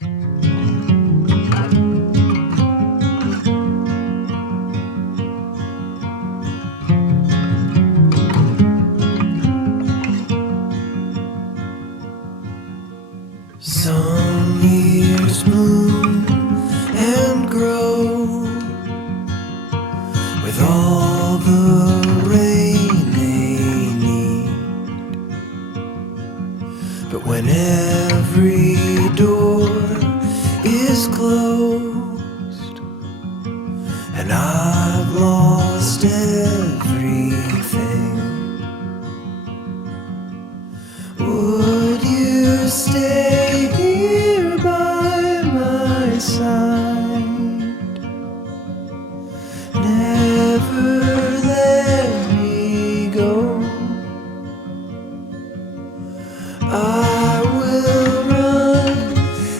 Some years bloom and grow with all the rain they need, but when every door is closed and I've lost everything, would you stay here by my side? Never let me go. I will run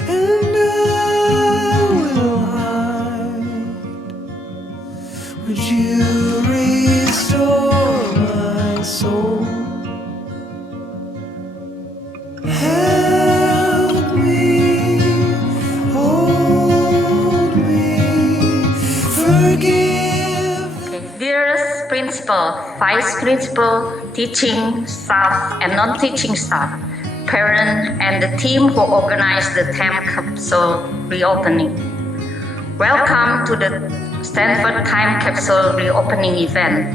and I will hide. Would you restore my soul? Help me, hold me, forgive. Dearest principal, vice principal, teaching staff and non-teaching staff, parent and the team who organized the Time Capsule reopening. Welcome to the Stamford Time Capsule reopening event.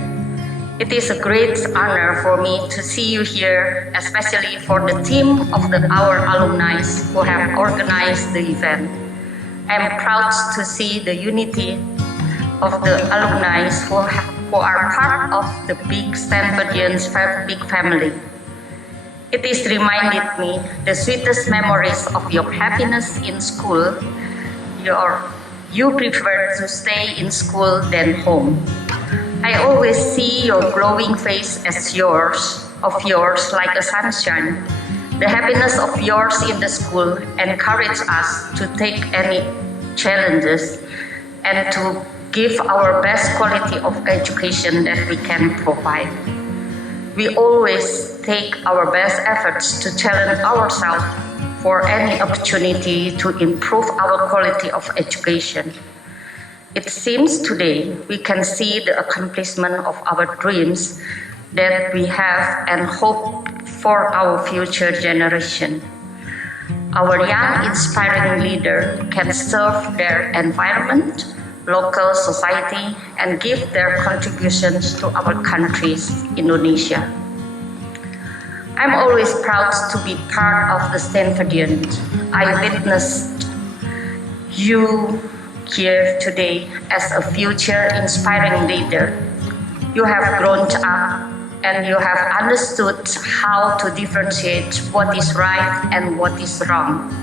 It is a great honor for me to see you here, especially for the team of our alumni who have organized the event. I am proud to see the unity of the alumni who are part of the big Stamfordian big family. It is reminded me the sweetest memories of your happiness in school. You prefer to stay in school than home. I always see your glowing face as yours like a sunshine. The happiness of yours in the school encourages us to take any challenges and to give our best quality of education that we can provide. We always take our best efforts to challenge ourselves for any opportunity to improve our quality of education. It seems today we can see the accomplishment of our dreams that we have and hope for our future generation. Our young inspiring leader can serve their environment, local society, and give their contributions to our country's Indonesia. I'm always proud to be part of the Stamfordian. I witnessed you here today as a future inspiring leader. You have grown up and you have understood how to differentiate what is right and what is wrong.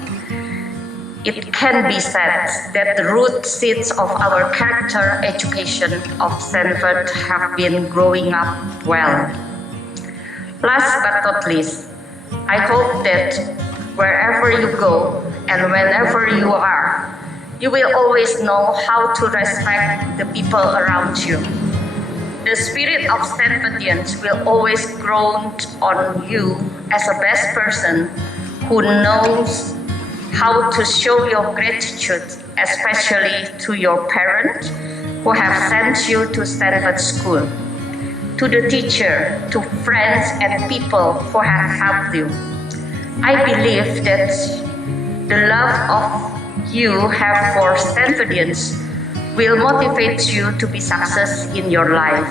It can be said that the root seeds of our character education of Stamford have been growing up well. Last but not least, I hope that wherever you go and whenever you are, you will always know how to respect the people around you. The spirit of Stamfordians will always grow on you as a best person who knows how to show your gratitude, especially to your parents who have sent you to Stamford School, to the teacher, to friends and people who have helped you. I believe that the love of you have for Stamfordians will motivate you to be success in your life.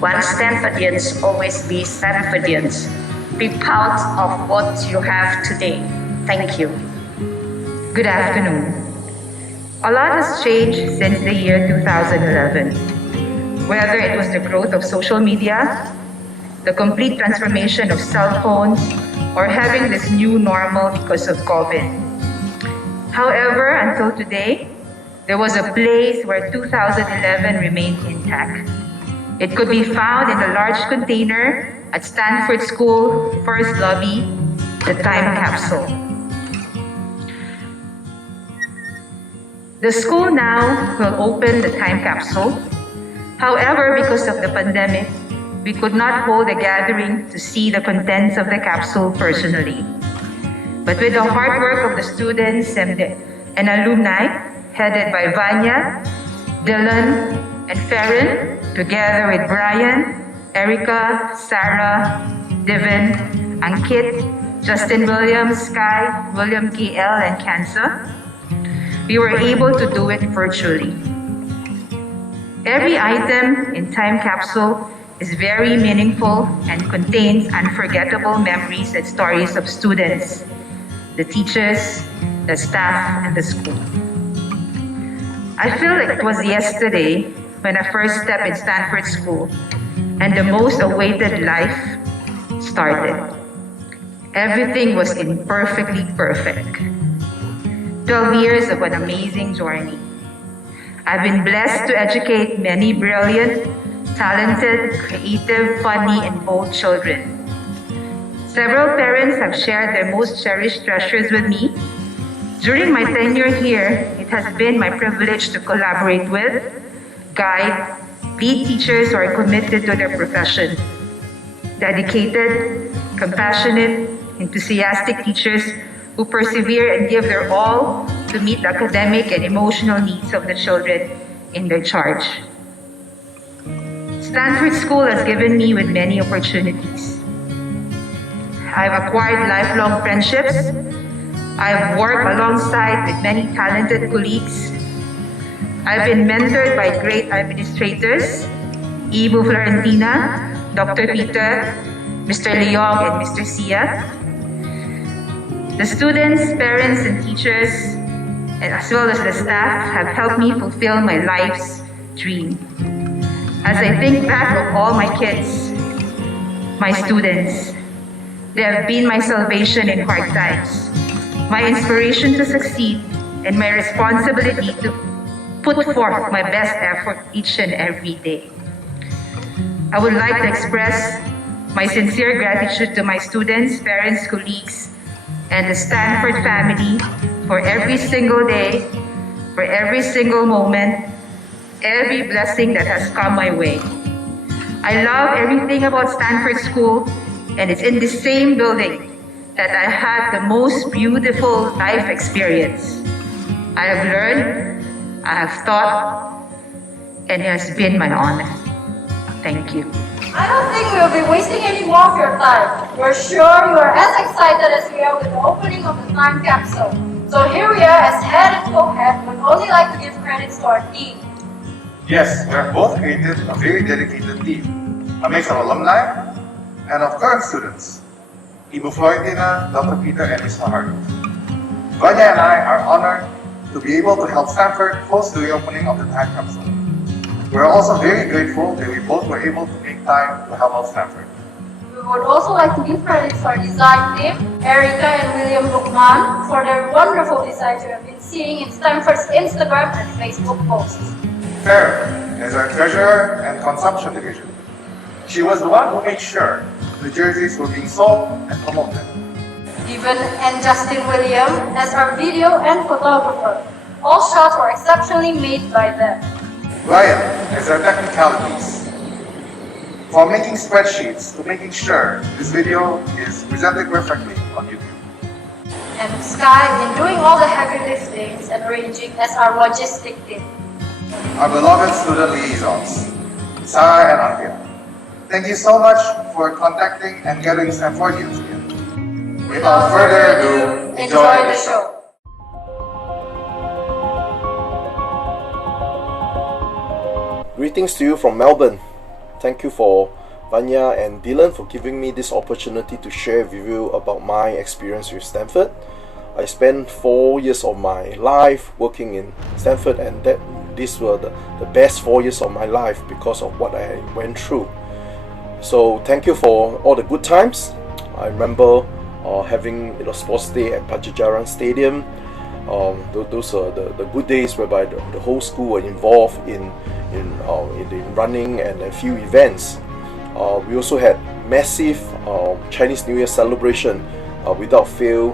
One Stamfordians always be Stamfordians. Be proud of what you have today. Thank you. Good afternoon. A lot has changed since the year 2011. Whether it was the growth of social media, the complete transformation of cell phones, or having this new normal because of COVID. However, until today, there was a place where 2011 remained intact. It could be found in a large container at Stamford School first lobby, the Time Capsule. The school now will open the Time Capsule. However, because of the pandemic, we could not hold a gathering to see the contents of the capsule personally. But with the hard work of the students and alumni, headed by Vanya, Dylan, and Farron, together with Brian, Erica, Sarah, Divin, Ankit, Justin Williams, Sky, William KL, and Cancer, we were able to do it virtually. Every item in Time Capsule is very meaningful and contains unforgettable memories and stories of students, the teachers, the staff, and the school. I feel like it was yesterday when I first stepped in Stanford School and the most awaited life started. Everything was imperfectly perfect. 12 years of an amazing journey. I've been blessed to educate many brilliant, talented, creative, funny, and bold children. Several parents have shared their most cherished treasures with me. During my tenure here, it has been my privilege to collaborate with, guide, lead teachers who are committed to their profession. Dedicated, compassionate, enthusiastic teachers who persevere and give their all to meet the academic and emotional needs of the children in their charge. Stanford School has given me with many opportunities. I've acquired lifelong friendships. I've worked alongside with many talented colleagues. I've been mentored by great administrators, Ibu Florentina, Dr. Peter, Mr. Leong, and Mr. Sia. The students, parents, and teachers, and as well as the staff, have helped me fulfill my life's dream. As I think back of all my kids, my students, they have been my salvation in hard times, my inspiration to succeed, and my responsibility to put forth my best effort each and every day. I would like to express my sincere gratitude to my students, parents, colleagues, and the Stamford family for every single day, for every single moment, every blessing that has come my way. I love everything about Stanford School, and it's in the same building that I had the most beautiful life experience. I have learned, I have taught, and it has been my honor. Thank you. I don't think we'll be wasting any more of your time. We're sure you are as excited as we are with the opening of the Time Capsule. So here we are as head and co-head, would only like to give credits to our team. Yes, we have both created a very dedicated team, a mix of alumni and of current students, Ibu Florentina, Dr. Peter, and Mr. Hart. Vanya and I are honored to be able to help Stanford host the reopening of the Time Capsule. We are also very grateful that we both were able to make time to help out Stanford. We would also like to give credits to our design team, Erica and William Lukman, for their wonderful designs you have been seeing in Stanford's Instagram and Facebook posts. Farron is our treasurer and consumption division. She was the one who made sure the jerseys were being sold and promoted. Even and Justin William as our video and photographer. All shots were exceptionally made by them. Ryan is our technicalities. From making spreadsheets to making sure this video is presented perfectly on YouTube. And Sky in doing all the heavy liftings and arranging as our logistic team. Our beloved student liaisons, Sarah and Andrea. Thank you so much for contacting and gathering Stamfordians again. Without further ado, enjoy the show. Greetings to you from Melbourne. Thank you for Vanya and Dylan for giving me this opportunity to share with you about my experience with Stanford. I spent 4 years of my life working in Stanford, and these were the best 4 years of my life because of what I went through. So thank you for all the good times. I remember having sports day at Pajajaran Stadium. Those are the good days whereby the whole school were involved in running and a few events. We also had massive Chinese New Year celebration without fail.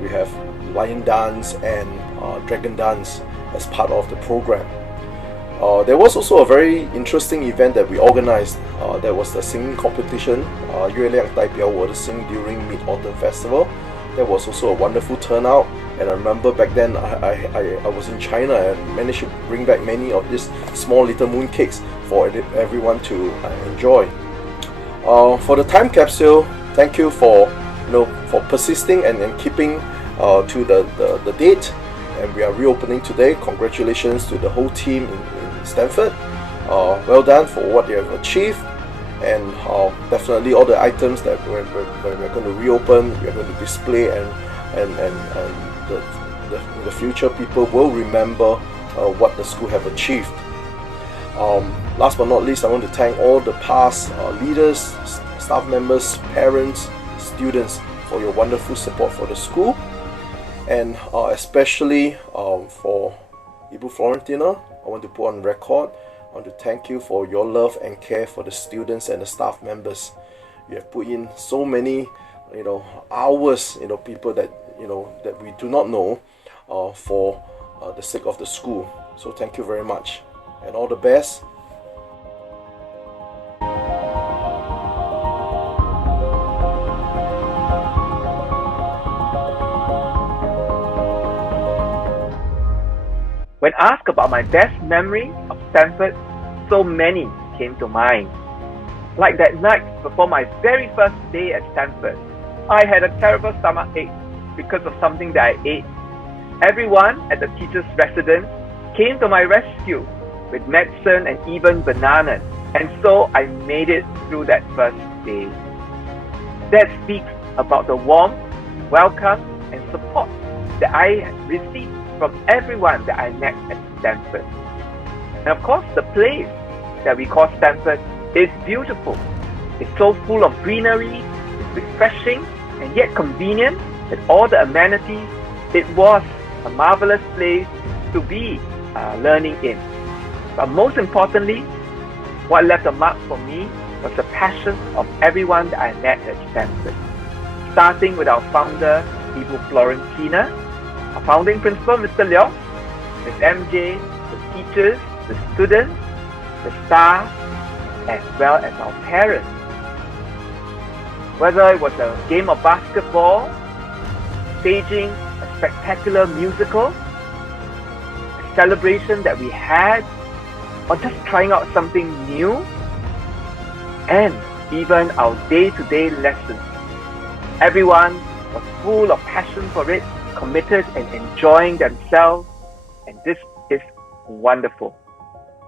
We have lion dance and dragon dance as part of the program. There was also a very interesting event that we organized. That was the singing competition. 月亮代表我的心 during Mid-Autumn Festival. That was also a wonderful turnout, and I remember back then I was in China and managed to bring back many of these small little moon cakes for everyone to enjoy. For the time capsule, thank you for persisting and keeping to the date, and we are reopening today. Congratulations to the whole team in Stamford. Well done for what you have achieved, and definitely all the items that we're going to reopen, we're going to display, and the future people will remember what the school have achieved. Last but not least, I want to thank all the past leaders, staff members, parents, students for your wonderful support for the school, and especially for Ibu Florentina. I want to put on record, I want to thank you for your love and care for the students and the staff members. You have put in so many hours, people that that we do not know, for the sake of the school. So thank you very much, and all the best. When asked about my best memory of Stamford, so many came to mind. Like that night before my very first day at Stamford, I had a terrible stomach ache because of something that I ate. Everyone at the teacher's residence came to my rescue with medicine and even bananas, and so I made it through that first day. That speaks about the warmth, welcome, and support that I received from everyone that I met at Stamford. And of course, the place that we call Stamford is beautiful. It's so full of greenery, it's refreshing, and yet convenient with all the amenities. It was a marvelous place to be learning in. But most importantly, what left a mark for me was the passion of everyone that I met at Stamford. Starting with our founder, Ibu Florentina, our founding principal, Mr. Leong, Ms. MJ, the teachers, the students, the staff, as well as our parents. Whether it was a game of basketball, staging a spectacular musical, a celebration that we had, or just trying out something new, and even our day-to-day lessons. Everyone was full of passion for it, committed and enjoying themselves, and this is wonderful.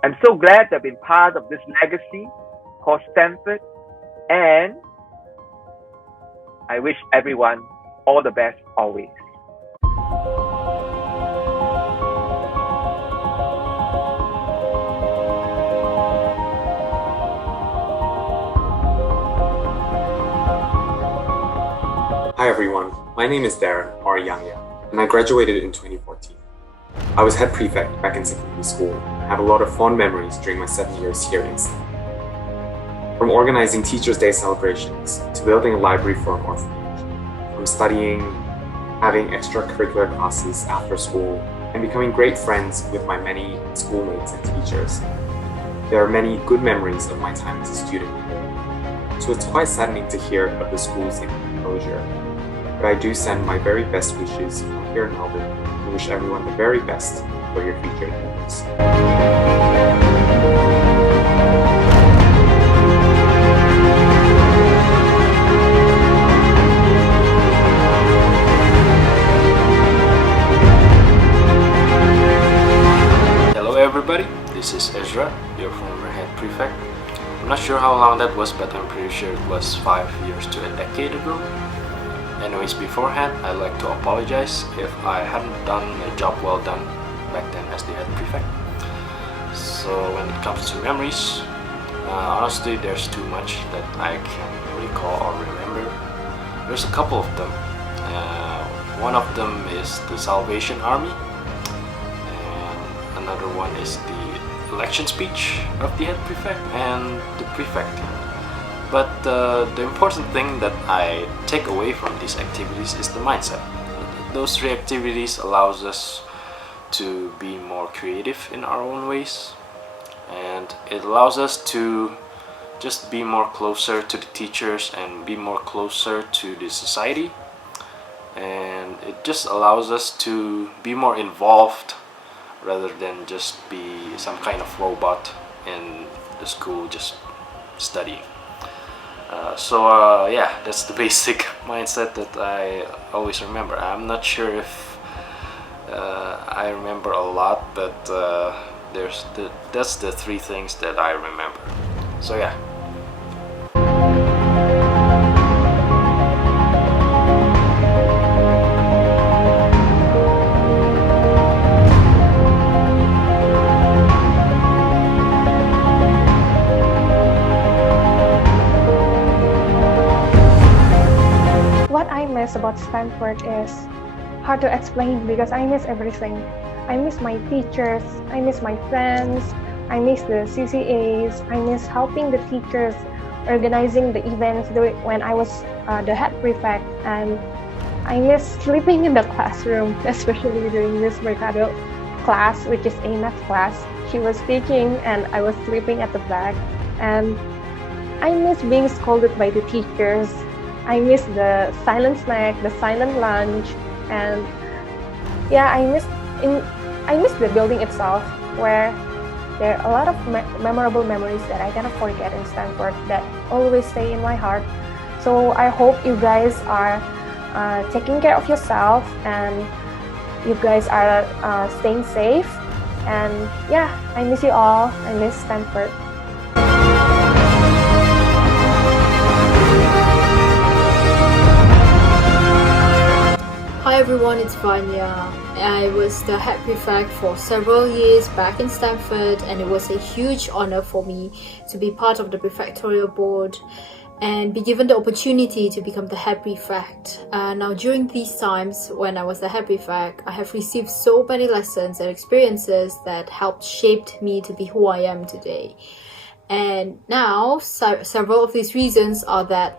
I'm so glad to have been part of this legacy called Stamford, and I wish everyone all the best always. Hi everyone, my name is Darren, or Yang, and I graduated in 2014. I was head prefect back in secondary school and have a lot of fond memories during my 7 years here in Stamford. From organizing Teachers' Day celebrations to building a library for an orphanage, from studying, having extracurricular classes after school, and becoming great friends with my many schoolmates and teachers. There are many good memories of my time as a student here, so it's quite saddening to hear of the school's closure. But I do send my very best wishes from here in Melbourne and wish everyone the very best for your future endeavors. Hello everybody, this is Ezra, your former head prefect. I'm not sure how long that was, but I'm pretty sure it was 5 years to a decade ago. Anyways, beforehand, I'd like to apologize if I hadn't done a job well done back then as the head prefect. So when it comes to memories, honestly there's too much that I can recall or remember. There's a couple of them. One of them is the Salvation Army, and another one is the election speech of the head prefect and the prefect. But the important thing that I take away from these activities is the mindset. Those three activities allows us to be more creative in our own ways, and it allows us to just be more closer to the teachers and be more closer to the society. and it just allows us to be more involved rather than just be some kind of robot in the school just studying. Yeah, that's the basic mindset that I always remember. I'm not sure if I remember a lot, but that's the three things that I remember. So yeah. What I miss about Stanford is hard to explain because I miss everything. I miss my teachers, I miss my friends, I miss the CCAs, I miss helping the teachers organizing the events when I was the head prefect, and I miss sleeping in the classroom, especially during Miss Mercado class, which is a math class. She was teaching and I was sleeping at the back, and I miss being scolded by the teachers. I miss the silent snack, the silent lunch, and yeah, I miss the building itself, where there are a lot of memorable memories that I cannot forget in Stanford that always stay in my heart. So I hope you guys are taking care of yourself and you guys are staying safe. And yeah, I miss you all. I miss Stanford. Hi everyone, it's Vanya. I was the head prefect for several years back in Stamford, and it was a huge honor for me to be part of the prefectorial board and be given the opportunity to become the head prefect. Now during these times when I was the head prefect, I have received so many lessons and experiences that helped shape me to be who I am today. And now several of these reasons are that,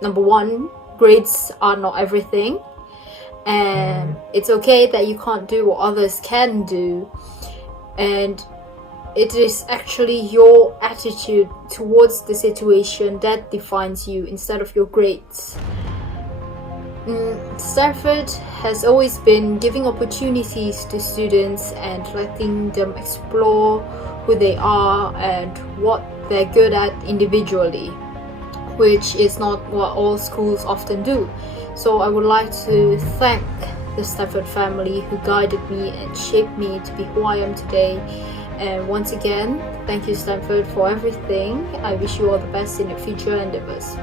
number one, grades are not everything. And it's okay that you can't do what others can do, and it is actually your attitude towards the situation that defines you instead of your grades. Stanford has always been giving opportunities to students and letting them explore who they are and what they're good at individually, which is not what all schools often do. So I would like to thank the Stamford family who guided me and shaped me to be who I am today. And once again, thank you Stamford for everything. I wish you all the best in your future endeavors.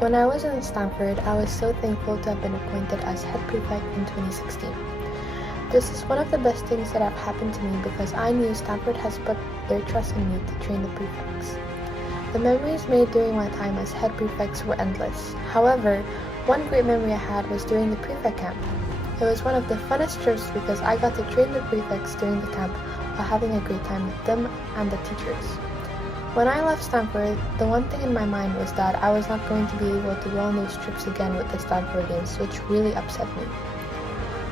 When I was in Stamford, I was so thankful to have been appointed as head prefect in 2016. This is one of the best things that have happened to me because I knew Stamford has put their trust in me to train the prefects. The memories made during my time as head prefects were endless. However, one great memory I had was during the prefect camp. It was one of the funnest trips because I got to train the prefects during the camp while having a great time with them and the teachers. When I left Stamford, the one thing in my mind was that I was not going to be able to go on those trips again with the Stamfordians, which really upset me.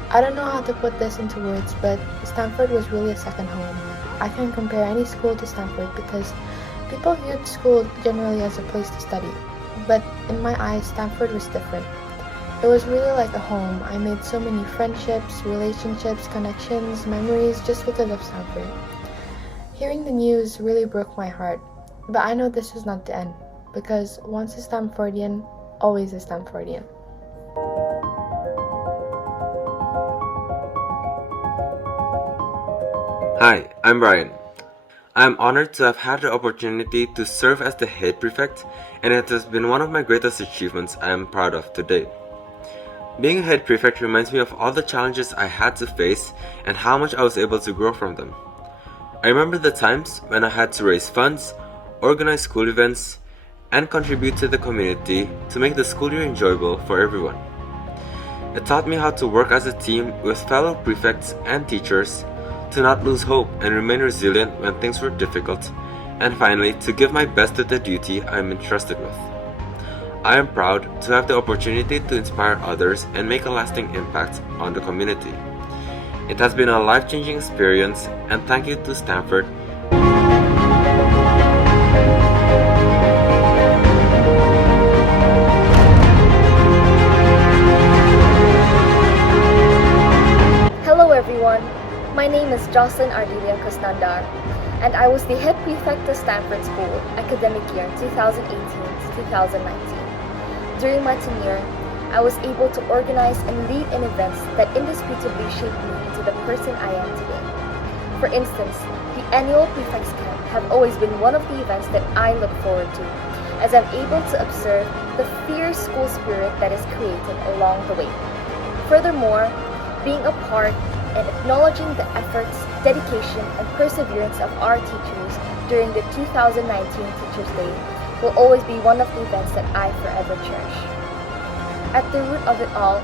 I don't know how to put this into words, but Stamford was really a second home. I can't compare any school to Stamford because people viewed school generally as a place to study, but in my eyes, Stamford was different. It was really like a home. I made so many friendships, relationships, connections, memories just because of Stamford. Hearing the news really broke my heart, but I know this is not the end, because once a Stamfordian, always a Stamfordian. Hi, I'm Brian. I am honored to have had the opportunity to serve as the head prefect, and it has been one of my greatest achievements I am proud of today. Being a head prefect reminds me of all the challenges I had to face and how much I was able to grow from them. I remember the times when I had to raise funds, organize school events, and contribute to the community to make the school year enjoyable for everyone. It taught me how to work as a team with fellow prefects and teachers, to not lose hope and remain resilient when things were difficult, and finally to give my best to the duty I am entrusted with. I am proud to have the opportunity to inspire others and make a lasting impact on the community. It has been a life-changing experience, and thank you to Stamford and I was the head prefect of Stamford School academic year 2018 to 2019. During my tenure, I was able to organize and lead in events that indisputably shaped me into the person I am today. For instance, the annual Prefects Camp have always been one of the events that I look forward to, as I'm able to observe the fierce school spirit that is created along the way. Furthermore, being a part and acknowledging the efforts, dedication, and perseverance of our teachers during the 2019 Teachers' Day will always be one of the events that I forever cherish. At the root of it all,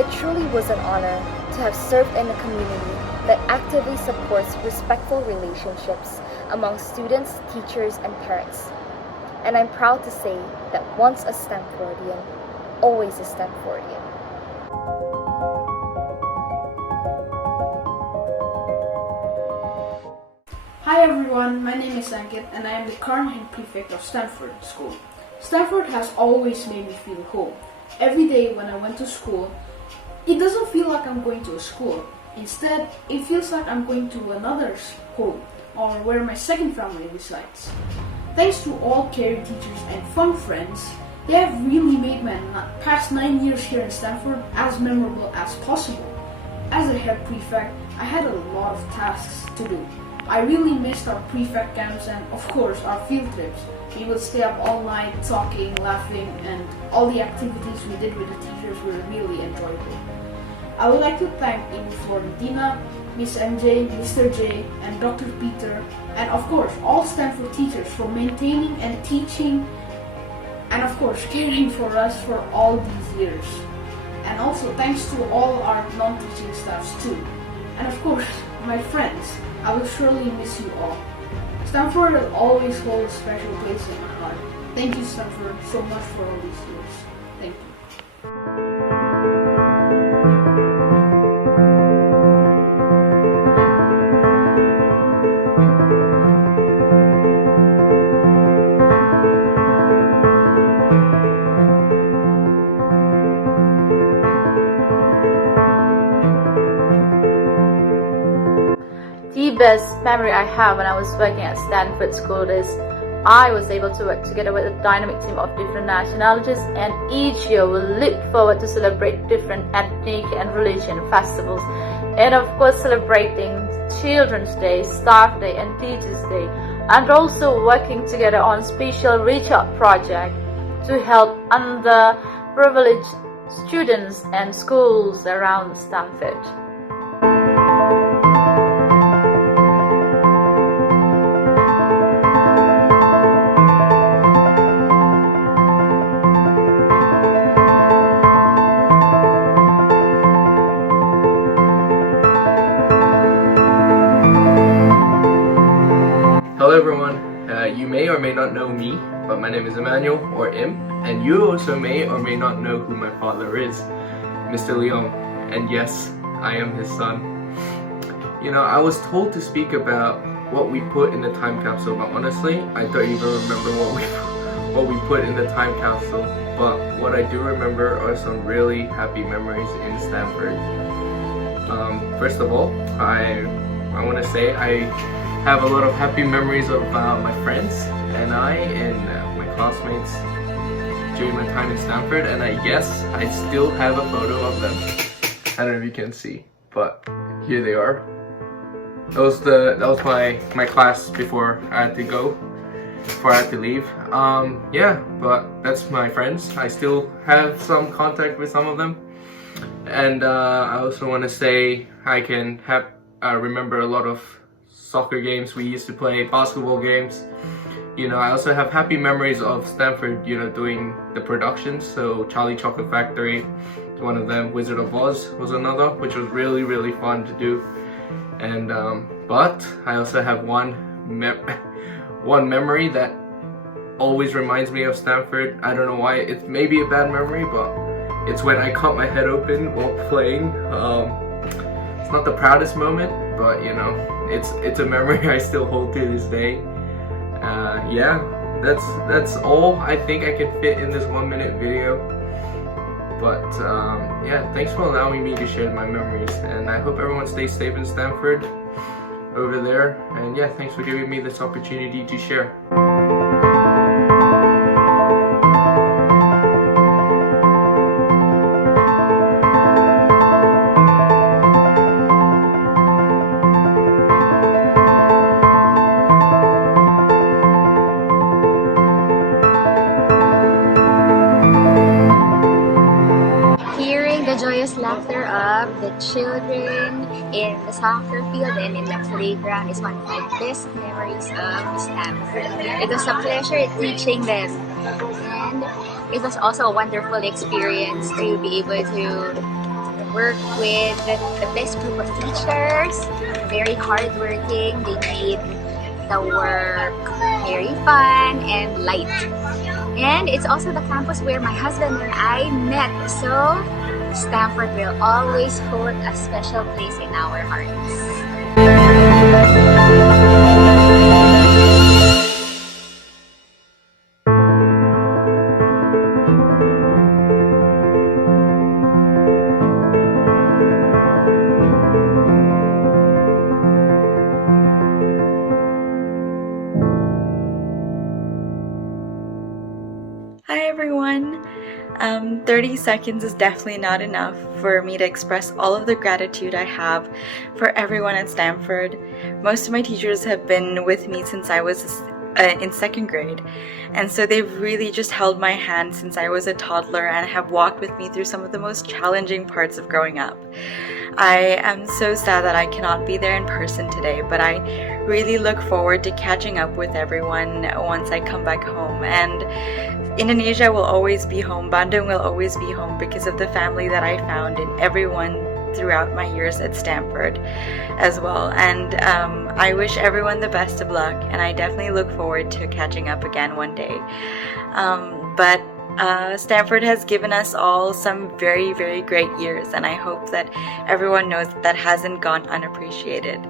it truly was an honor to have served in a community that actively supports respectful relationships among students, teachers, and parents. And I'm proud to say that once a Stamfordian, always a Stamfordian. Hi everyone, my name is Ankit and I am the current head prefect of Stamford School. Stamford has always made me feel home. Every day when I went to school, it doesn't feel like I'm going to a school. Instead, it feels like I'm going to another home, or where my second family resides. Thanks to all caring teachers and fun friends, they have really made my past 9 years here in Stamford as memorable as possible. As a head prefect, I had a lot of tasks to do. I really missed our prefect camps and, of course, our field trips. We would stay up all night talking, laughing, and all the activities we did with the teachers were really enjoyable. I would like to thank Ms. Florentina, Miss MJ, Mr. J, and Dr. Peter, and of course all Stamford teachers for maintaining and teaching, and of course caring for us for all these years. And also thanks to all our non-teaching staffs too. And of course, my friends, I will surely miss you all. Stamford will always hold a special place in my heart. Thank you, Stamford, so much for all these years. Thank you. The best memory I have when I was working at Stamford School is I was able to work together with a dynamic team of different nationalities, and each year we look forward to celebrate different ethnic and religion festivals, and of course celebrating Children's Day, Staff Day and Teachers Day, and also working together on special reach out project to help underprivileged students and schools around Stamford. Hello everyone, you may or may not know me, but my name is Emmanuel, or Im, and you also may or may not know who my father is, Mr. Leon, and yes, I am his son. You know, I was told to speak about what we put in the time capsule, but honestly, I don't even remember what we put in the time capsule, but what I do remember are some really happy memories in Stamford. First of all, I want to say I have a lot of happy memories of my friends and my classmates during my time in Stamford, and I guess I still have a photo of them. I don't know if you can see, but here they are. That was my class before I had to leave. Yeah, but that's my friends. I still have some contact with some of them, and I also want to say I can remember a lot of soccer games we used to play, basketball games. You know, I also have happy memories of Stamford, you know, doing the productions. So Charlie Chocolate Factory, one of them, Wizard of Oz was another, which was really, really fun to do. And but I also have one memory that always reminds me of Stamford. I don't know why. It may be a bad memory, but it's when I cut my head open while playing. It's not the proudest moment, but you know, it's a memory I still hold to this day. Yeah, that's all I think I can fit in this 1 minute video. But yeah, thanks for allowing me to share my memories, and I hope everyone stays safe in Stamford. over there. And yeah, thanks for giving me this opportunity to share. Hearing the joyous laughter of the children in the soccer field and in the playground is one of my best memories of Stamford. It was a pleasure teaching them, and it was also a wonderful experience to be able to work with the best group of teachers, very hardworking. They made the work very fun and light. And it's also the campus where my husband and I met, so Stamford will always hold a special place in our hearts. Hi everyone! 30 seconds is definitely not enough for me to express all of the gratitude I have for everyone at Stamford. Most of my teachers have been with me since I was in second grade, and so they've really just held my hand since I was a toddler and have walked with me through some of the most challenging parts of growing up. I am so sad that I cannot be there in person today, but I really look forward to catching up with everyone once I come back home. And Indonesia will always be home, Bandung will always be home because of the family that I found in everyone throughout my years at Stamford as well. And I wish everyone the best of luck, and I definitely look forward to catching up again one day. But Stamford has given us all some very, very great years, and I hope that everyone knows that hasn't gone unappreciated.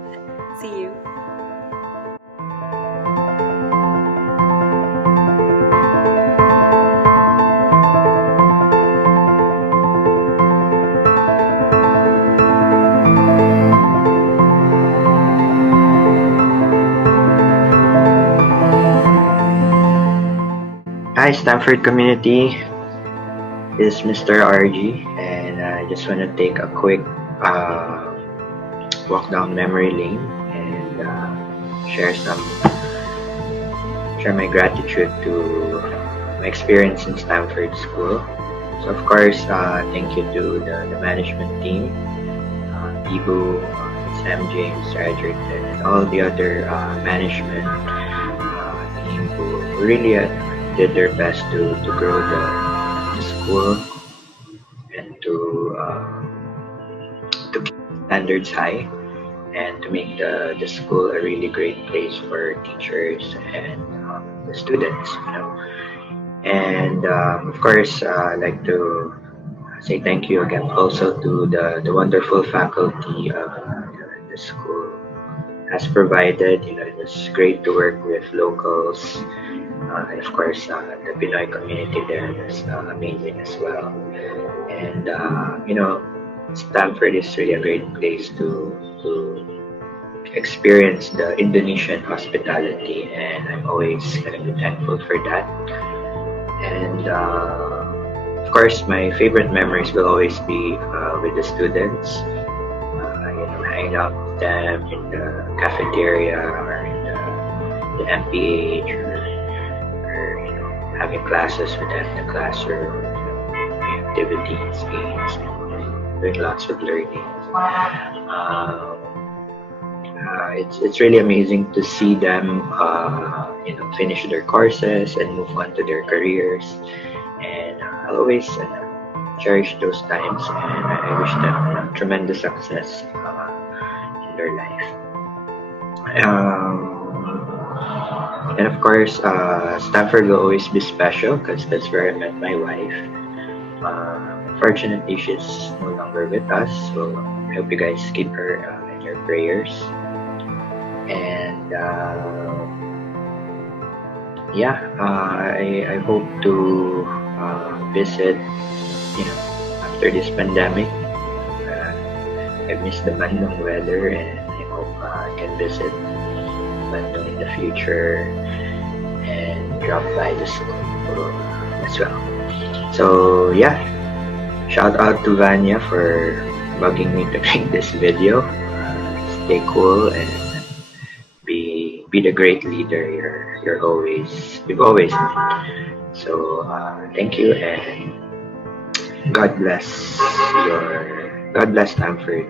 See you. Hi, Stamford community. This is Mr. RG, and I just want to take a quick walk down memory lane and share my gratitude to my experience in Stamford School. So, of course, thank you to the management team, Ibu, Sam James, Edgerton, and all the other management team who really did their best to grow the school and to keep standards high and to make the school a really great place for teachers and the students. And of course, I'd like to say thank you again also to the wonderful faculty the school has provided. It was great to work with locals. And of course, the Pinoy community there is amazing as well. And Stamford is really a great place to experience the Indonesian hospitality, and I'm always gonna be thankful for that. And of course, my favorite memories will always be with the students. Hanging out with them in the cafeteria or in the MPH, or having classes with them in the classroom, activities, games, doing lots of learning. It's really amazing to see them finish their courses and move on to their careers, and I'll always cherish those times, and I wish them tremendous success in their life. And of course, Stamford will always be special because that's where I met my wife. Unfortunately, she's no longer with us, so I hope you guys keep her in your prayers. And I hope to visit, after this pandemic. I miss the Bandung weather, and hope I can visit Bandung in the future and drop by the school as well. So yeah, shout out to Vanya for bugging me to make this video. Stay cool and be the great leader you've always been. So thank you and God bless Stamford.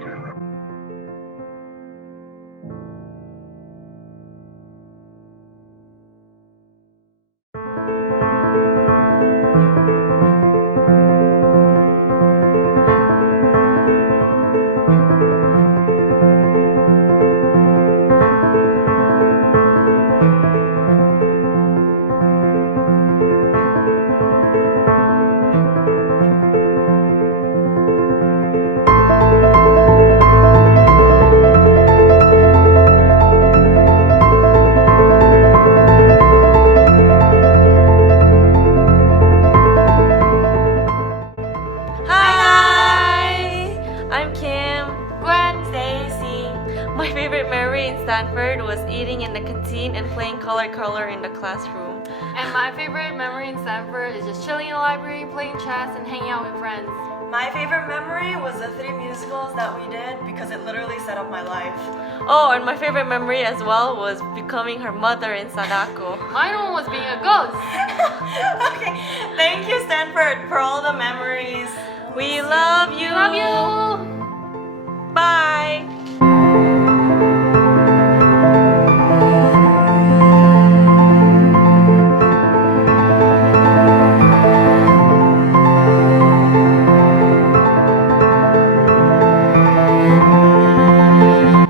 My favorite memory in Stanford was eating in the canteen and playing color in the classroom. And my favorite memory in Stamford is just chilling in the library, playing chess, and hanging out with friends. My favorite memory was the 3 musicals that we did because it literally set up my life. Oh, and my favorite memory as well was becoming her mother in Sadako. Mine one was being a ghost. Okay, thank you Stanford for all the memories. We love you. Love you. Bye.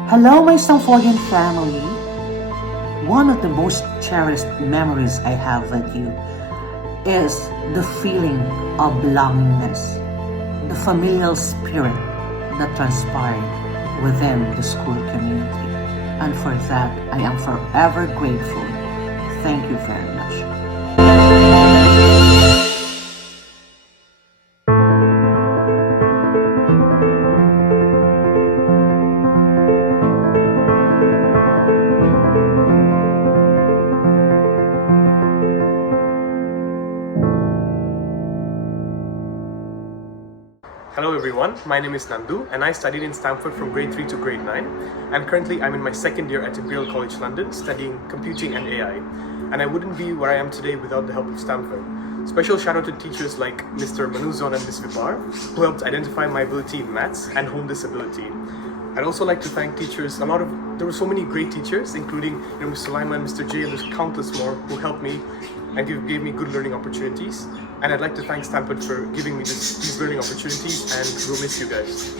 Hello, my Stamfordian family. One of the most cherished memories I have with you is the feeling of belongingness, the familial spirit that transpired within the school community. And for that, I am forever grateful. Thank you very much. Hello everyone, my name is Nandu and I studied in Stamford from grade 3 to grade 9, and currently I'm in my second year at Imperial College London studying computing and AI, and I wouldn't be where I am today without the help of Stamford. Special shout out to teachers like Mr. Manuzon and Ms. Vipar who helped identify my ability in maths and hone this ability. I'd also like to thank teachers, there were so many great teachers including Mr. Lyman, Mr. J, and there's countless more who helped me and gave me good learning opportunities. And I'd like to thank Stamford for giving me these learning opportunities, and we'll miss you guys.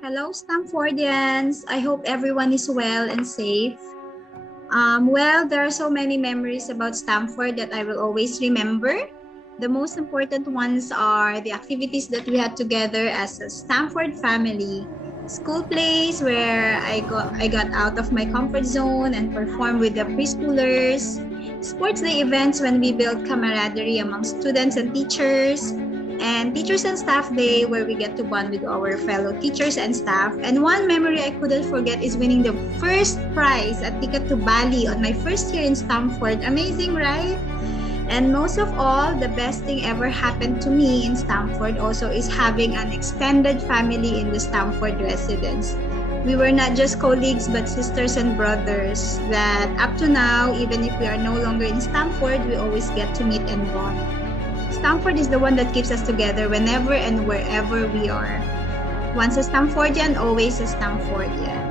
Hello, Stamfordians. I hope everyone is well and safe. Well, there are so many memories about Stamford that I will always remember. The most important ones are the activities that we had together as a Stamford family. School plays where I got out of my comfort zone and performed with the preschoolers. Sports day events when we built camaraderie among students and teachers. And Teachers and Staff Day where we get to bond with our fellow teachers and staff. And one memory I couldn't forget is winning the first prize at Ticket to Bali on my first year in Stamford. Amazing, right? And most of all, the best thing ever happened to me in Stamford also is having an extended family in the Stamford residence. We were not just colleagues but sisters and brothers that up to now, even if we are no longer in Stamford, we always get to meet and bond. Stamford is the one that keeps us together whenever and wherever we are. Once a Stamfordian, always a Stamfordian.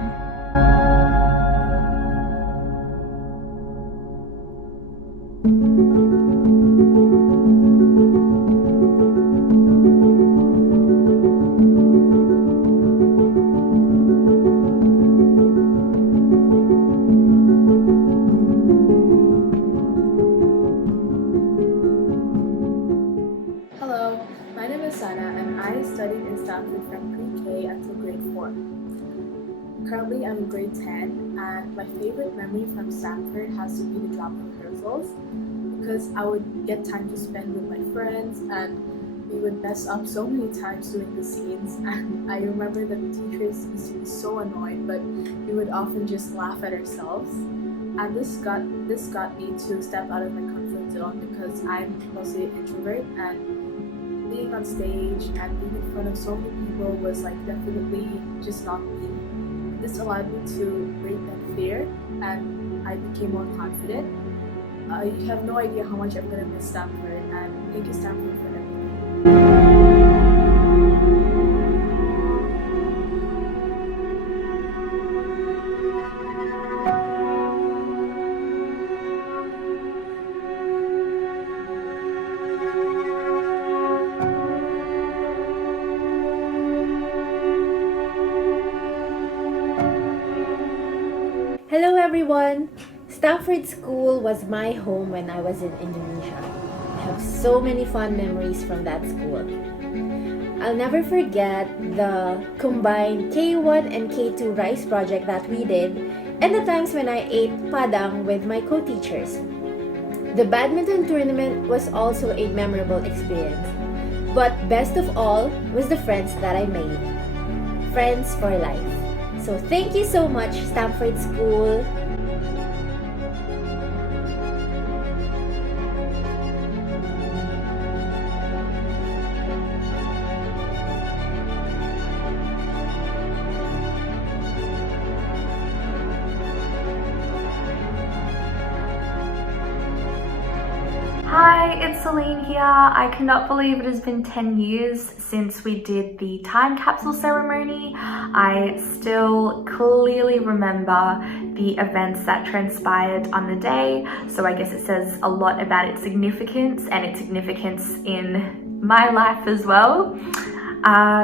studied in Stamford from pre-K until grade 4. Currently, I'm in grade 10, and my favorite memory from Stamford has to be the drama rehearsals, because I would get time to spend with my friends, and we would mess up so many times doing the scenes. And I remember that the teachers used to be so annoyed, but we would often just laugh at ourselves. And this got me to step out of my comfort zone, because I'm mostly an introvert, and being on stage and being in front of so many people was like definitely just not me. This allowed me to break that fear, and I became more confident. You have no idea how much I'm gonna miss Stamford, and thank you, Stamford, for everything. Hello everyone! Stamford School was my home when I was in Indonesia. I have so many fond memories from that school. I'll never forget the combined K1 and K2 rice project that we did, and the times when I ate padang with my co-teachers. The badminton tournament was also a memorable experience. But best of all was the friends that I made. Friends for life. So thank you so much, Stamford School. Hi, it's Celine here. I cannot believe it has been 10 years since we did the time capsule ceremony. I still clearly remember the events that transpired on the day, so I guess it says a lot about its significance and its significance in my life as well.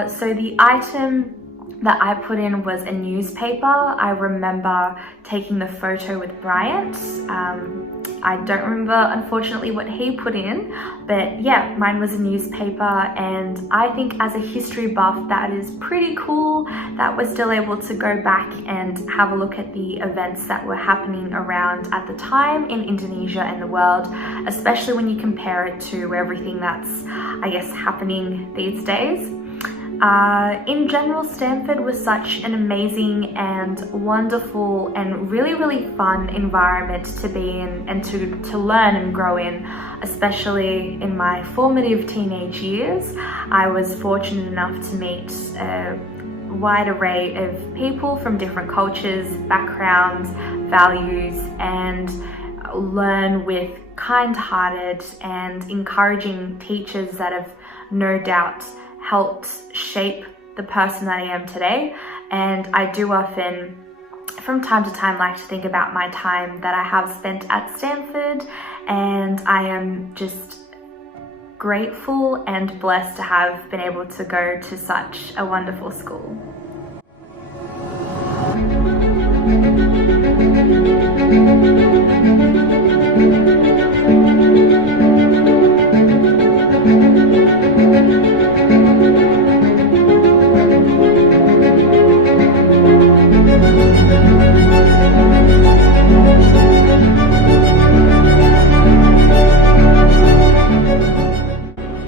So the item that I put in was a newspaper. I remember taking the photo with Bryant. I don't remember, unfortunately, what he put in, but yeah, mine was a newspaper, and I think as a history buff, that is pretty cool that we're still able to go back and have a look at the events that were happening around at the time in Indonesia and the world, especially when you compare it to everything that's, I guess, happening these days. In general, Stamford was such an amazing and wonderful and really fun environment to be in and to learn and grow in, especially in my formative teenage years. I was fortunate enough to meet a wide array of people from different cultures, backgrounds, values, and learn with kind-hearted and encouraging teachers that have no doubt helped shape the person that I am today. And I do often, from time to time, like to think about my time that I have spent at Stamford, and I am just grateful and blessed to have been able to go to such a wonderful school.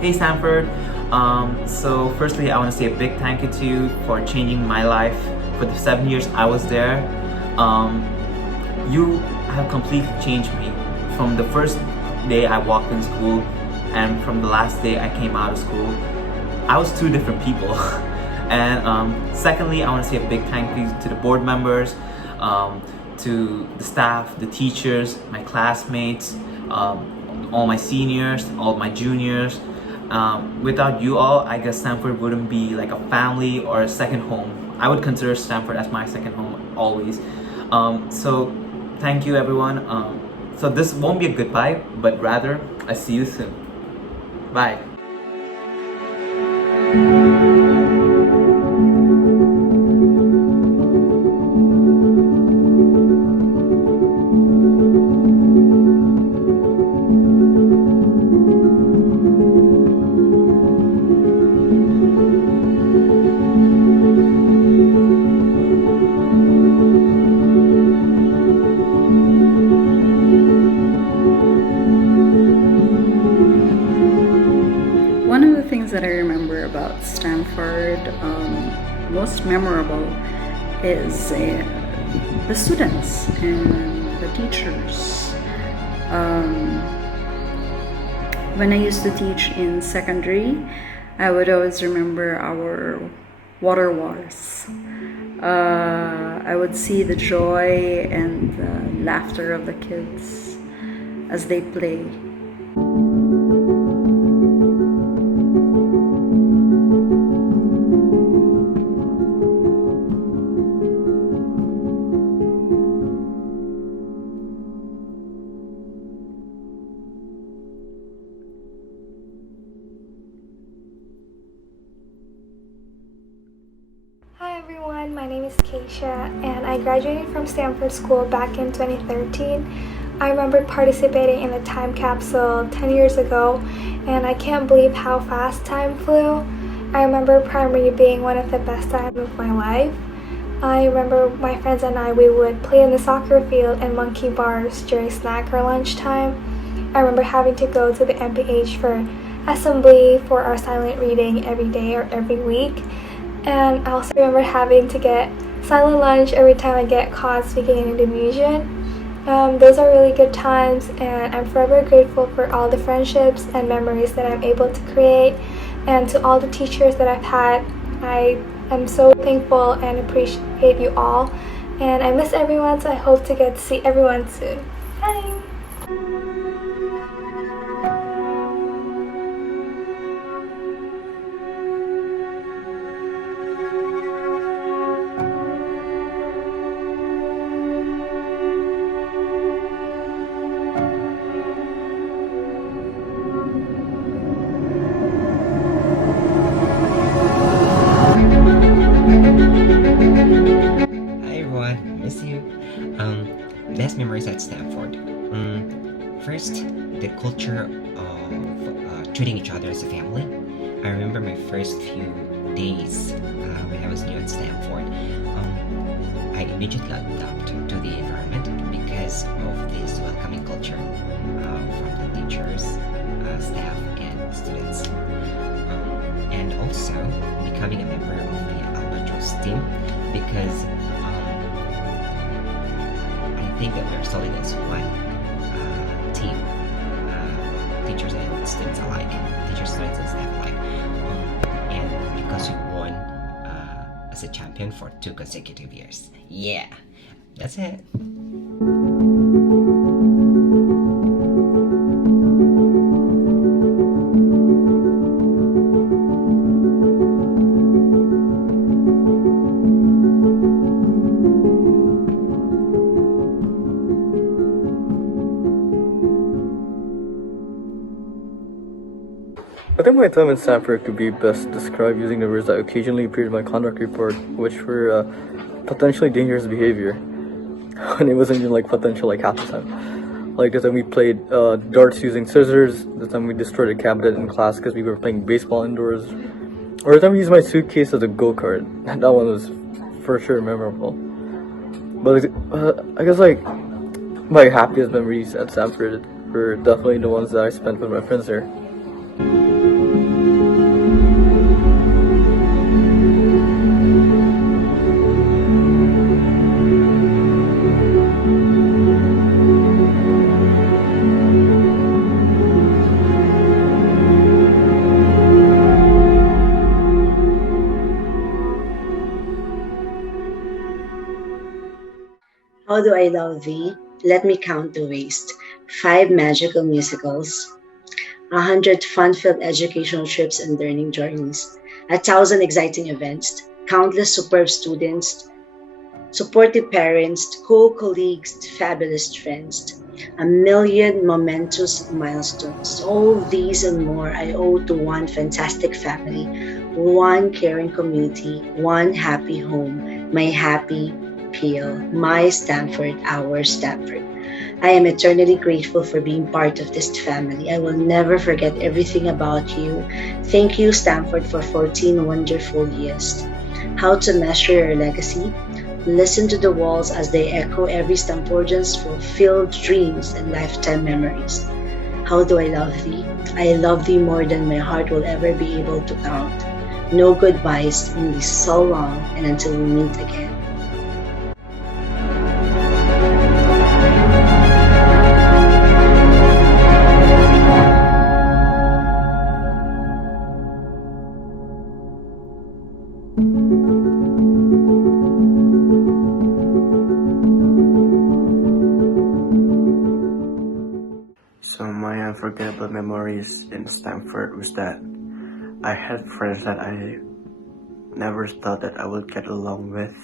Hey Stamford, so firstly I want to say a big thank you to you for changing my life for the 7 years I was there. You have completely changed me from the first day I walked in school and from the last day I came out of school. I was two different people. And secondly, I want to say a big thank you to the board members, to the staff, the teachers, my classmates, all my seniors, all my juniors. Without you all, I guess Stamford wouldn't be like a family or a second home. I would consider Stamford as my second home always. So thank you everyone. So this won't be a goodbye, but rather I see you soon. Bye. Stamford most memorable is the students and the teachers. When I used to teach in secondary, I would always remember our water wars. I would see the joy and the laughter of the kids as they play. Hi everyone, my name is Keisha and I graduated from Stamford School back in 2013. I remember participating in the time capsule 10 years ago and I can't believe how fast time flew. I remember primary being one of the best times of my life. I remember my friends and we would play in the soccer field and monkey bars during snack or lunchtime. I remember having to go to the MPH for assembly for our silent reading every day or every week. And I also remember having to get silent lunch every time I get caught speaking in Indonesian. Those are really good times and I'm forever grateful for all the friendships and memories that I'm able to create. And to all the teachers that I've had, I am so thankful and appreciate you all. And I miss everyone, so I hope to get to see everyone soon. Bye! Miss you. Best memories at Stamford. First, the culture of treating each other as a family. I remember my first few days when I was new at Stamford. I immediately adapted to the environment because of this welcoming culture from the teachers, staff, and students. And also becoming a member of the Albatross team because I think that we're solid as one team, teachers and students alike, teachers, students, and staff alike. And because we won as a champion for 2 consecutive years. Yeah, that's it. I think my time in Stamford could be best described using the words that occasionally appeared in my conduct report, which were potentially dangerous behavior. When it wasn't even like potential like half the time. Like the time we played darts using scissors, the time we destroyed a cabinet in class because we were playing baseball indoors, or the time we used my suitcase as a go-kart. That one was for sure memorable. But I guess like my happiest memories at Stamford were definitely the ones that I spent with my friends there. How do I love thee? Let me count the waste. 5 magical musicals, 100 fun-filled educational trips and learning journeys, 1,000 exciting events, countless superb students, supportive parents, cool colleagues, fabulous friends, 1,000,000 momentous milestones. All these and more I owe to one fantastic family, one caring community, one happy home, my happy Peel, my Stamford, our Stamford. I am eternally grateful for being part of this family. I will never forget everything about you. Thank you, Stamford, for 14 wonderful years. How to measure your legacy? Listen to the walls as they echo every Stamfordian's fulfilled dreams and lifetime memories. How do I love thee? I love thee more than my heart will ever be able to count. No goodbyes, only so long and until we meet again. So my unforgettable memories in Stamford was that I had friends that I never thought that I would get along with.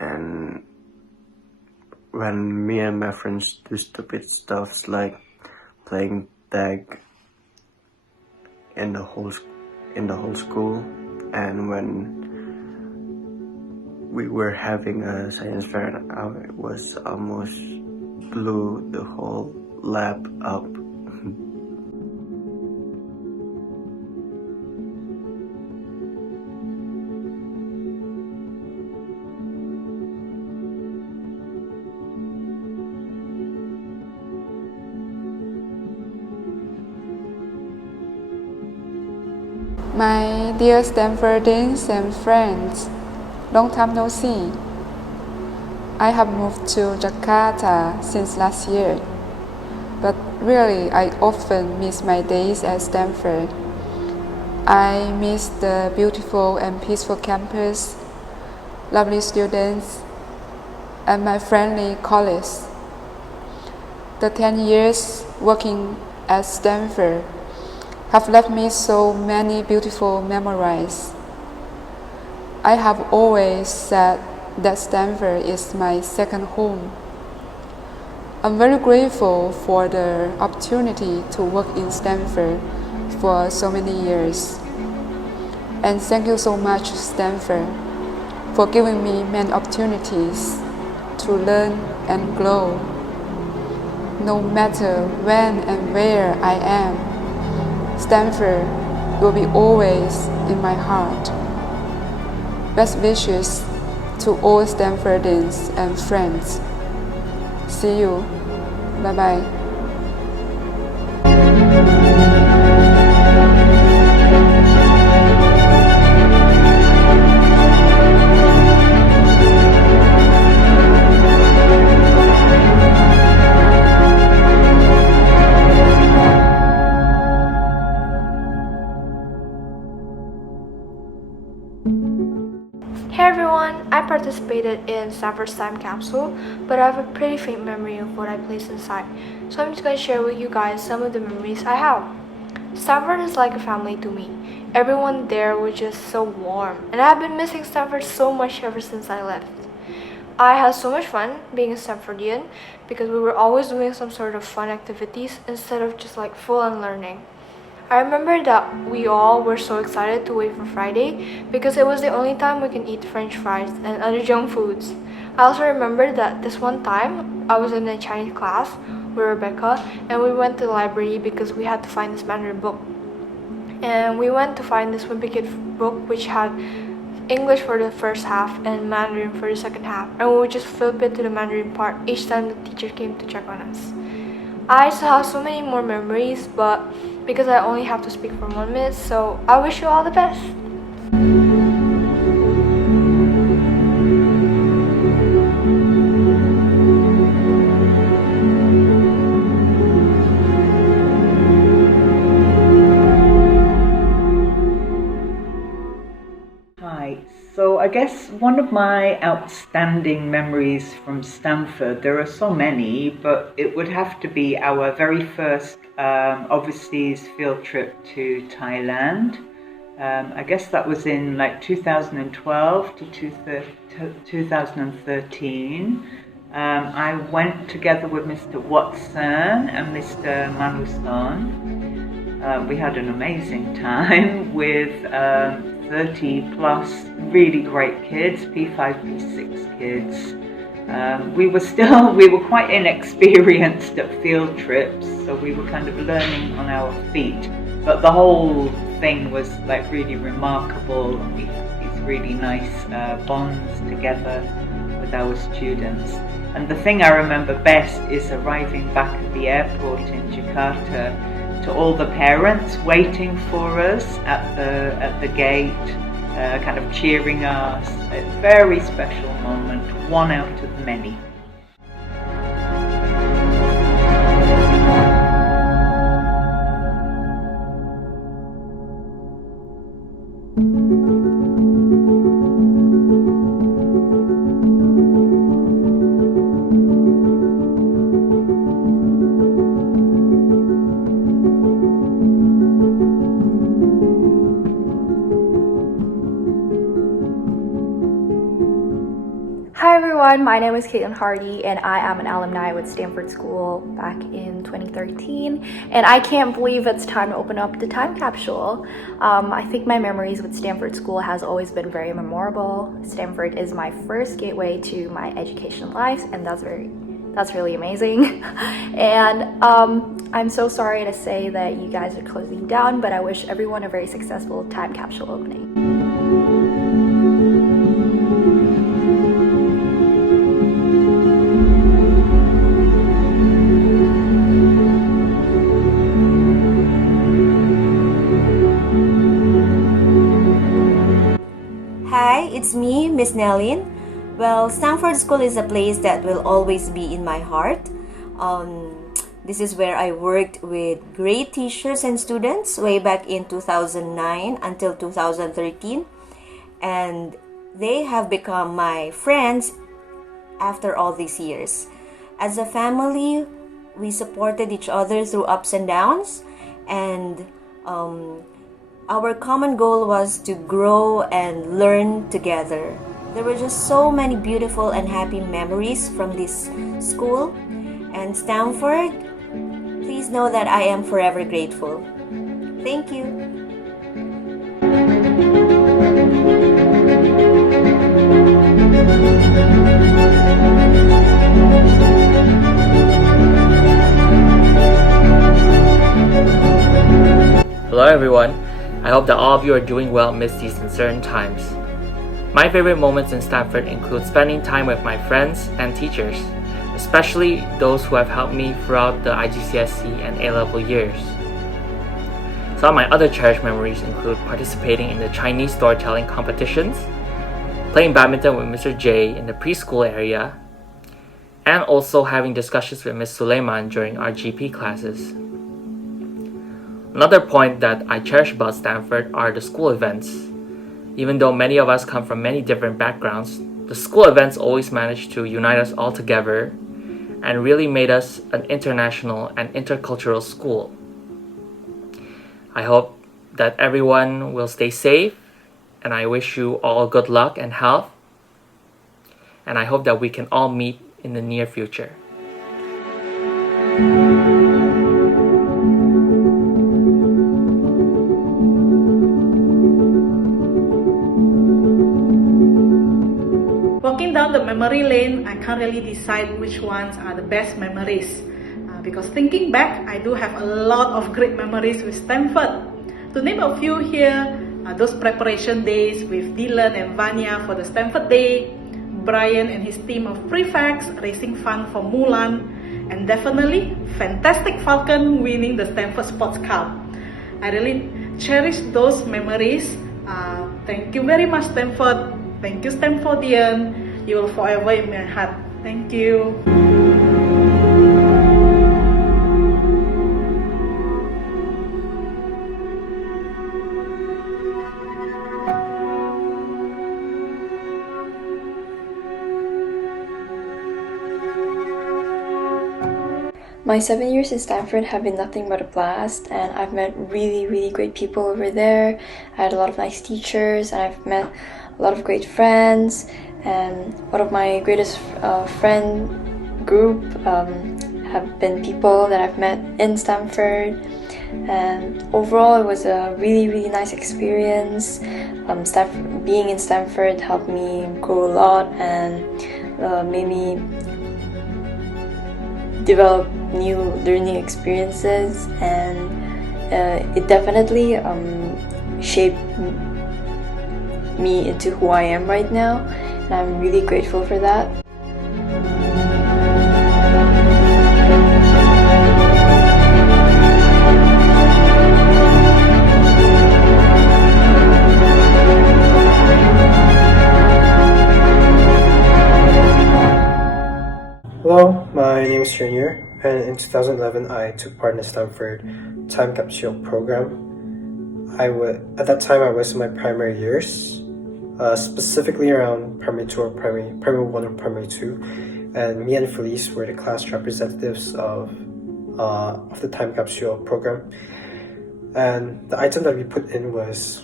And when me and my friends do stupid stuff like playing tag in the whole school, and when we were having a science fair and I was almost blew the whole lab up. My dear Stamfordians and friends, long time no see. I have moved to Jakarta since last year, but really I often miss my days at Stamford. I miss the beautiful and peaceful campus, lovely students, and my friendly colleagues. The 10 years working at Stamford have left me so many beautiful memories. I have always said that Stamford is my second home. I'm very grateful for the opportunity to work in Stamford for so many years. And thank you so much, Stamford, for giving me many opportunities to learn and grow. No matter when and where I am, Stamford will be always in my heart. Best wishes to all Stamfordians and friends. See you. Bye-bye. Hey everyone, I participated in Stamford's time capsule, but I have a pretty faint memory of what I placed inside, so I'm just going to share with you guys some of the memories I have. Stamford is like a family to me. Everyone there was just so warm, and I've been missing Stamford so much ever since I left. I had so much fun being a Stamfordian because we were always doing some sort of fun activities instead of just like full-on learning. I remember that we all were so excited to wait for Friday because it was the only time we can eat French fries and other junk foods. I also remember that this one time I was in a Chinese class with Rebecca and we went to the library because we had to find this Mandarin book. And we went to find this Wimpy Kid book which had English for the first half and Mandarin for the second half, and we would just flip it to the Mandarin part each time the teacher came to check on us. I still have so many more memories, but because I only have to speak for 1 minute, so I wish you all the best. Hi. So I guess one of my outstanding memories from Stamford, there are so many, but it would have to be our very first overseas field trip to Thailand. I guess that was in like 2012 to 2013. I went together with Mr. Watson and Mr. Manustan. We had an amazing time with 30 plus really great kids, P5, P6 kids. We were quite inexperienced at field trips, so we were kind of learning on our feet. But the whole thing was like really remarkable. We had these really nice bonds together with our students. And the thing I remember best is arriving back at the airport in Jakarta to all the parents waiting for us at the gate, kind of cheering us. A very special moment, one out of many. Hi everyone, my name is Caitlin Hardy and I am an alumni with Stamford School back in 2013, and I can't believe it's time to open up the time capsule. I think my memories with Stamford School has always been very memorable. Stamford is my first gateway to my education life, and that's really amazing. And I'm so sorry to say that you guys are closing down, but I wish everyone a very successful time capsule opening. Hi, it's me, Miss Nellin. Well, Stamford School is a place that will always be in my heart. This is where I worked with great teachers and students way back in 2009 until 2013. And they have become my friends after all these years. As a family, we supported each other through ups and downs, and our common goal was to grow and learn together. There were just so many beautiful and happy memories from this school. And Stamford, please know that I am forever grateful. Thank you. Hello everyone. I hope that all of you are doing well amidst these uncertain times. My favorite moments in Stamford include spending time with my friends and teachers, especially those who have helped me throughout the IGCSE and A-level years. Some of my other cherished memories include participating in the Chinese storytelling competitions, playing badminton with Mr. J in the preschool area, and also having discussions with Ms. Suleiman during our GP classes. Another point that I cherish about Stamford are the school events. Even though many of us come from many different backgrounds, the school events always managed to unite us all together and really made us an international and intercultural school. I hope that everyone will stay safe, and I wish you all good luck and health, and I hope that we can all meet in the near future. Walking down the memory lane, I can't really decide which ones are the best memories. Because thinking back, I do have a lot of great memories with Stamford. To name a few here, those preparation days with Dylan and Vanya for the Stamford Day, Brian and his team of prefects raising fund for Mulan, and definitely Fantastic Falcon winning the Stamford Sports Cup. I really cherish those memories. Thank you very much, Stamford. Thank you, Stamfordian. You will forever in my heart. Thank you. My 7 years in Stamford have been nothing but a blast, and I've met really great people over there. I had a lot of nice teachers, and I've met a lot of great friends, and one of my greatest friend group have been people that I've met in Stamford, and overall it was a really nice experience. Being in Stamford helped me grow a lot and made me develop new learning experiences, and it definitely shaped me into who I am right now, and I'm really grateful for that. My name is Junior, and in 2011 I took part in the Stamford Time Capsule program. At that time I was in my primary years, specifically around primary 2 or primary 1 or primary 2, and me and Felice were the class representatives of the Time Capsule program. And the item that we put in was,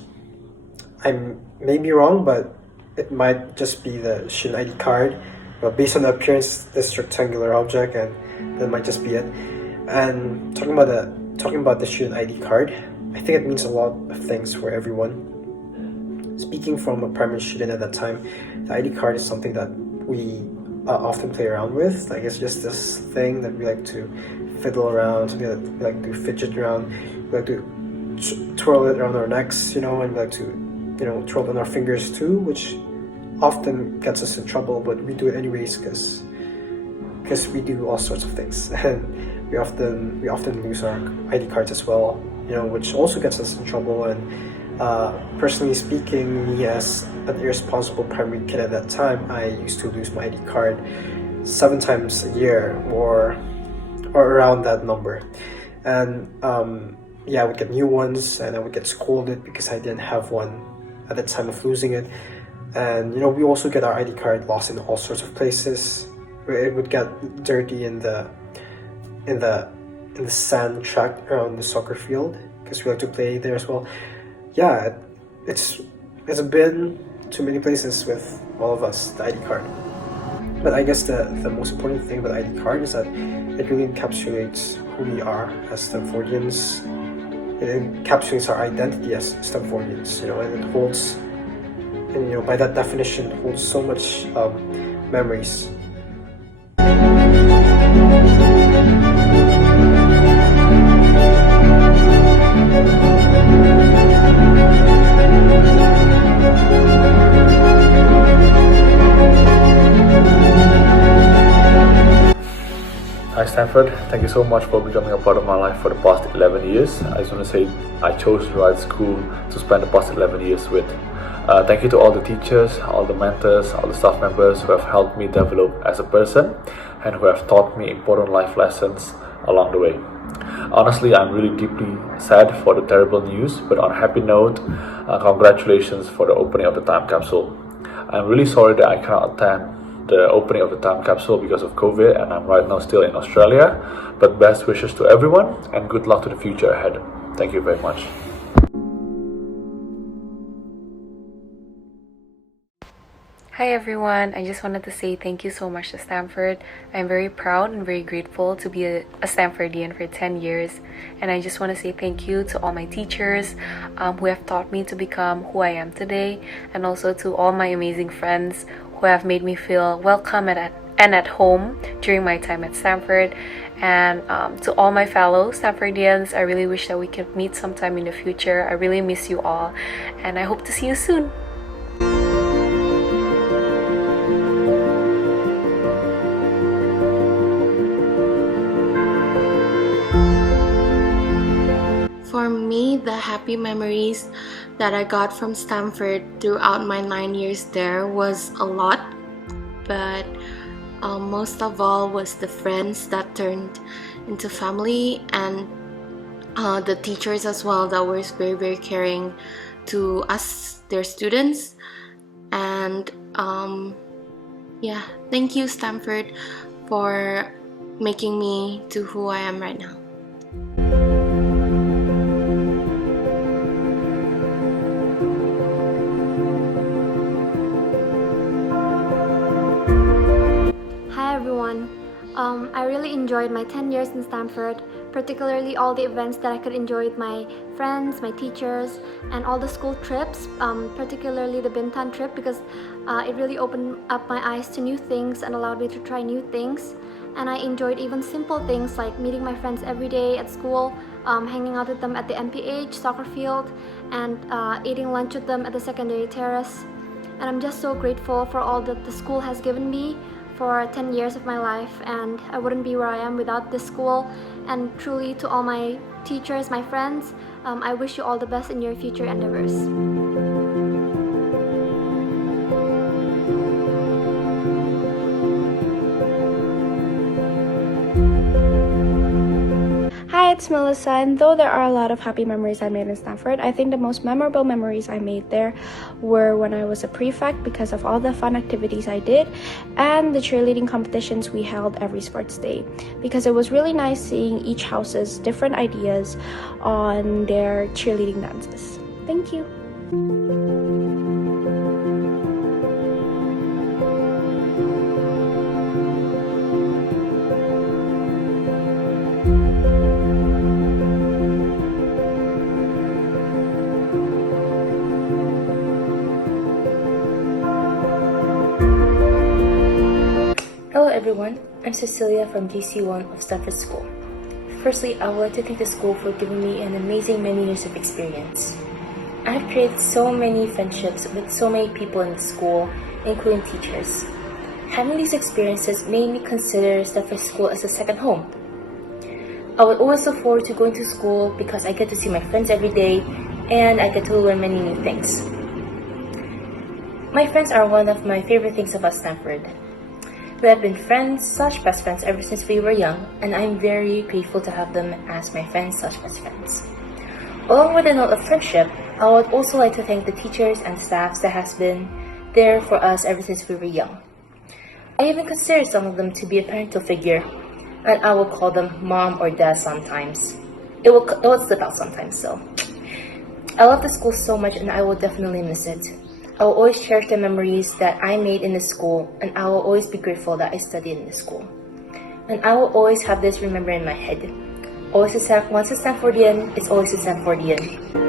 I may be wrong, but it might just be the student ID card. Well, based on the appearance, this rectangular object, and that might just be it. And talking about the student ID card, I think it means a lot of things for everyone. Speaking from a primary student at that time, the ID card is something that we often play around with. Like, it's just this thing that we like to fiddle around, something that we like to fidget around, we like to twirl it around our necks, and we like to, twirl it on our fingers too, which often gets us in trouble, but we do it anyways because we do all sorts of things, and we often lose our ID cards as well, which also gets us in trouble. And personally speaking, me as an irresponsible primary kid at that time, I used to lose my ID card 7 times a year or around that number. And I would get new ones, and I would get scolded because I didn't have one at the time of losing it. And we also get our ID card lost in all sorts of places. It would get dirty in the sand track around the soccer field because we like to play there as well. Yeah, it's been to many places with all of us, the ID card. But I guess the most important thing about the ID card is that it really encapsulates who we are as Stamfordians. It encapsulates our identity as Stamfordians, and it holds, and by that definition, holds so much memories. Hi Stanford, thank you so much for becoming a part of my life for the past 11 years. I just want to say I chose the right school to spend the past 11 years with. Thank you to all the teachers, all the mentors, all the staff members who have helped me develop as a person and who have taught me important life lessons along the way. Honestly, I'm really deeply sad for the terrible news, but on a happy note, congratulations for the opening of the time capsule. I'm really sorry that I cannot attend the opening of the time capsule because of COVID, and I'm right now still in Australia, but best wishes to everyone and good luck to the future ahead. Thank you very much. Hi everyone, I just wanted to say thank you so much to Stamford. I'm very proud and very grateful to be a Stamfordian for 10 years, and I just want to say thank you to all my teachers who have taught me to become who I am today, and also to all my amazing friends who have made me feel welcome and at home during my time at Stamford. And to all my fellow Stamfordians, I really wish that we could meet sometime in the future. I really miss you all, and I hope to see you soon. For me, the happy memories that I got from Stamford throughout my 9 years there was a lot, but most of all was the friends that turned into family, and the teachers as well that were very, very caring to us, their students. And thank you, Stamford, for making me to who I am right now. Hi everyone. I really enjoyed my 10 years in Stamford, particularly all the events that I could enjoy with my friends, my teachers, and all the school trips, particularly the Bintan trip, because it really opened up my eyes to new things and allowed me to try new things. And I enjoyed even simple things like meeting my friends every day at school, hanging out with them at the MPH soccer field, and eating lunch with them at the secondary terrace. And I'm just so grateful for all that the school has given me for 10 years of my life, and I wouldn't be where I am without this school. And truly, to all my teachers, my friends, I wish you all the best in your future endeavors. it's Melissa, and though there are a lot of happy memories I made in Stamford, I think the most memorable memories I made there were when I was a prefect because of all the fun activities I did and the cheerleading competitions we held every sports day, because it was really nice seeing each house's different ideas on their cheerleading dances. Thank you. Hello everyone, I'm Cecilia from GC1 of Stamford School. Firstly, I would like to thank the school for giving me an amazing many years of experience. I have created so many friendships with so many people in the school, including teachers. Having these experiences made me consider Stamford School as a second home. I would always look forward to going to school because I get to see my friends every day and I get to learn many new things. My friends are one of my favorite things about Stamford. We have been best friends ever since we were young, and I'm very grateful to have them as my best friends. Along with the note of friendship, I would also like to thank the teachers and staffs that has been there for us ever since we were young. I even consider some of them to be a parental figure, and I will call them mom or dad sometimes. It will slip out sometimes, so. I love the school so much and I will definitely miss it. I will always cherish the memories that I made in the school, and I will always be grateful that I studied in the school. And I will always have this remembered in my head. Once a Stamfordian, it's always a Stamfordian.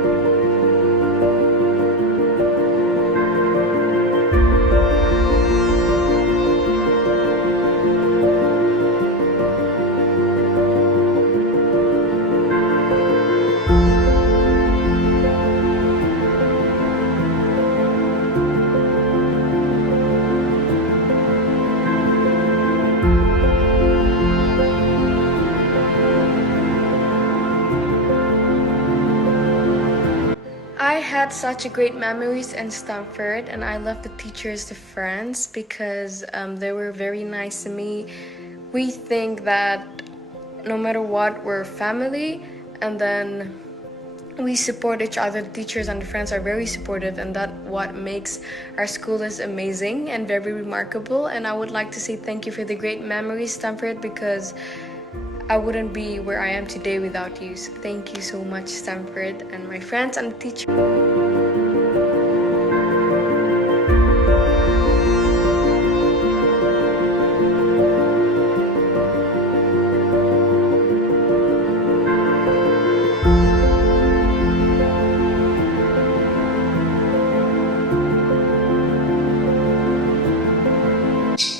I had such a great memories in Stamford, and I love the teachers, the friends, because they were very nice to me. We think that no matter what, we're family, and then we support each other. The teachers and the friends are very supportive, and that what makes our school is amazing and very remarkable. And I would like to say thank you for the great memories, Stamford, because I wouldn't be where I am today without you. So thank you so much, Stamford, and my friends and teachers.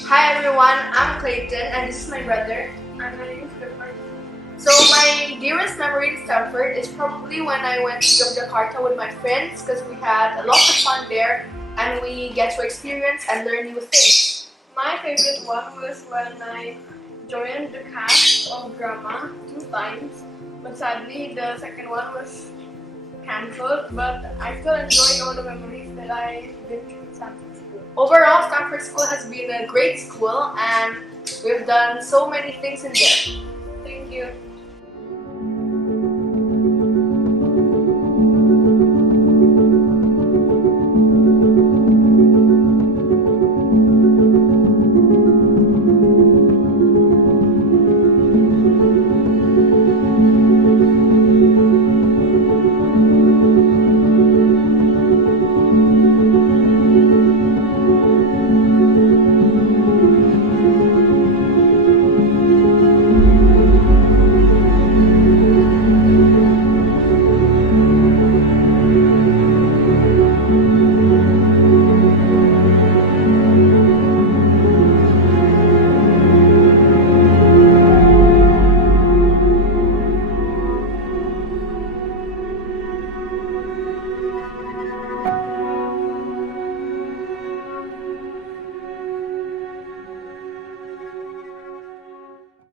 Hi everyone, I'm Clayton and this is my brother. And my name is Clifford. So my dearest memory in Stamford is probably when I went to Yogyakarta with my friends, because we had a lot of fun there and we get to experience and learn new things. My favorite one was when I joined the cast of drama 2 times, but sadly the second one was cancelled, but I still enjoy all the memories that I did in Stamford School. Overall, Stamford School has been a great school and we've done so many things in there. Thank you.